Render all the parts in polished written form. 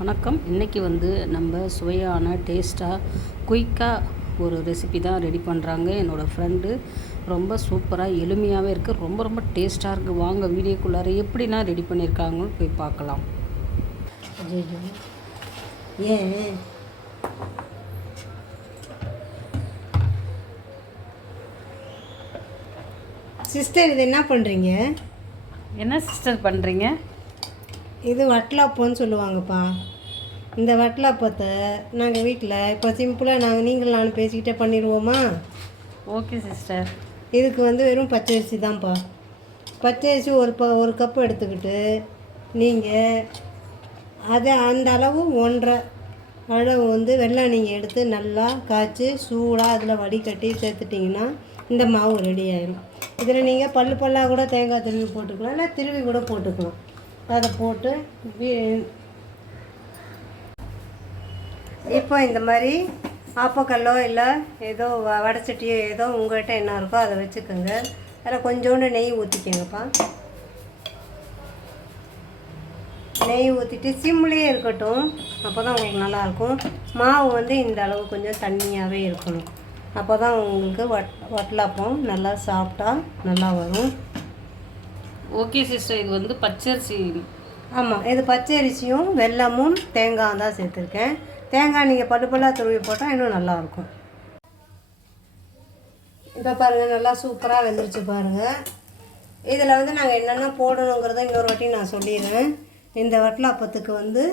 வணக்கம். இன்றைக்கி நம்ம சுவையான டேஸ்ட்டாக குயிக்காக ஒரு ரெசிபி தான் ரெடி பண்ணுறாங்க என்னோடய ஃப்ரெண்டு. ரொம்ப சூப்பராக எளிமையாகவே இருக்குது, ரொம்ப ரொம்ப டேஸ்ட்டாக இருக்குது. வாங்க வீடியோக்குள்ளார எப்படிலாம் ரெடி பண்ணியிருக்காங்கன்னு போய் பார்க்கலாம். ஏன் சிஸ்டர் இது என்ன பண்ணுறீங்க? என்ன சிஸ்டர் பண்ணுறீங்க? இது வட்டலாப்பம்னு சொல்லுவாங்கப்பா. இந்த வட்டலாப்பத்தை நாங்கள் வீட்டில் இப்போ சிம்பிளாக நீங்களும் நானும் பேசிக்கிட்டே பண்ணிடுவோமா? Okay sister. இதுக்கு வெறும் பச்சரிசி தான்ப்பா. பச்சரிசி ஒரு கப்பு எடுத்துக்கிட்டு நீங்கள் அதை அந்த அளவு 1.5 அளவு வெல்லம் நீங்கள் எடுத்து நல்லா காய்ச்சி சூடாக அதில் வடிகட்டி சேர்த்துட்டிங்கன்னா இந்த மாவு ரெடி ஆயிடும். இதில் நீங்கள் பல்லாக கூட தேங்காய் திருவி போட்டுக்கலாம், இல்லை திருவி கூட போட்டுக்கலாம். அதை போட்டு இப்போ இந்த மாதிரி ஆப்பக்கல்லோ இல்லை ஏதோ வடைச்சட்டியோ ஏதோ உங்கள்கிட்ட என்ன இருக்கோ அதை வச்சுக்கோங்க. அதில் கொஞ்சோண்டு நெய் ஊற்றிக்கோங்கப்பா. நெய் ஊற்றிட்டு சிம்லேயே இருக்கட்டும், அப்போ தான் உங்களுக்கு நல்லாயிருக்கும். மாவு இந்த அளவு கொஞ்சம் தண்ணியாகவே இருக்கணும். அப்போ தான் உங்களுக்கு வட்டலாப்பம் நல்லா சாப்பிட்டா நல்லா வரும். Okay sister. இது பச்சரிசி. ஆமாம், இது பச்சரிசியும் வெல்லமும் தேங்காய் தான் சேர்த்துருக்கேன். தேங்காய் நீங்கள் பல்லாக துருவி போட்டால் இன்னும் நல்லாயிருக்கும். இப்போ பாருங்கள், நல்லா சூப்பராக வெந்துருச்சு பாருங்கள். இதில் நாங்கள் என்னென்ன போடணுங்கிறத இன்னொரு வாட்டி நான் சொல்லிடுறேன். இந்த வட்டலாப்பத்துக்கு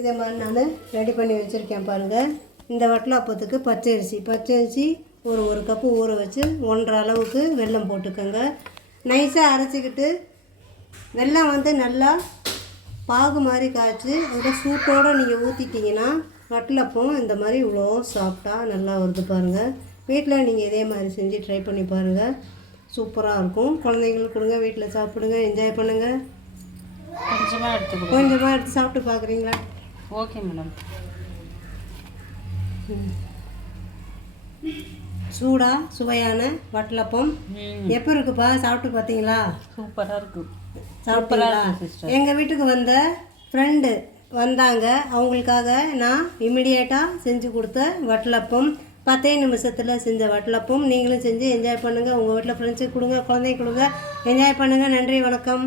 இதே மாதிரி நான் ரெடி பண்ணி வச்சுருக்கேன் பாருங்கள். இந்த வட்டலாப்பத்துக்கு பச்சரிசி ஒரு கப்பு ஊற வச்சு 1.5 அளவுக்கு வெல்லம் போட்டுக்கோங்க. நைஸாக அரைச்சிக்கிட்டு வெல்லம் நல்லா பாகு மாதிரி காய்ச்சி அந்த சூட்டோடு நீங்கள் ஊற்றிட்டிங்கன்னா வட்டலப்பம் இந்த மாதிரி இவ்வளோ சாஃப்டாக நல்லா வருது பாருங்கள். வீட்டில் நீங்கள் இதே மாதிரி செஞ்சு ட்ரை பண்ணி பாருங்கள், சூப்பராக இருக்கும். குழந்தைங்களுக்கு கொடுங்க, வீட்டில் சாப்பிடுங்க, என்ஜாய் பண்ணுங்கள். கொஞ்சமாக எடுத்து சாப்பிட்டு பார்க்குறீங்களா? Okay madam. சூடாக சுவையான வட்டலப்பம் எப்போ இருக்குப்பா? சாப்பிட்டு பார்த்தீங்களா? சூப்பராக இருக்குது. சாப்பிட்டீங்களா? எங்கள் வீட்டுக்கு வந்த ஃப்ரெண்டு வந்தாங்க, அவங்களுக்காக நான் இமிடியேட்டாக செஞ்சு கொடுத்த வட்டலப்பம், 10 நிமிஷத்தில் செஞ்ச வட்டலப்பம். நீங்களும் செஞ்சு என்ஜாய் பண்ணுங்கள். உங்கள் வீட்டில் ஃப்ரெண்ட்ஸுக்கு கொடுங்க, குழந்தைக்கு கொடுங்க, என்ஜாய் பண்ணுங்கள். நன்றி, வணக்கம்.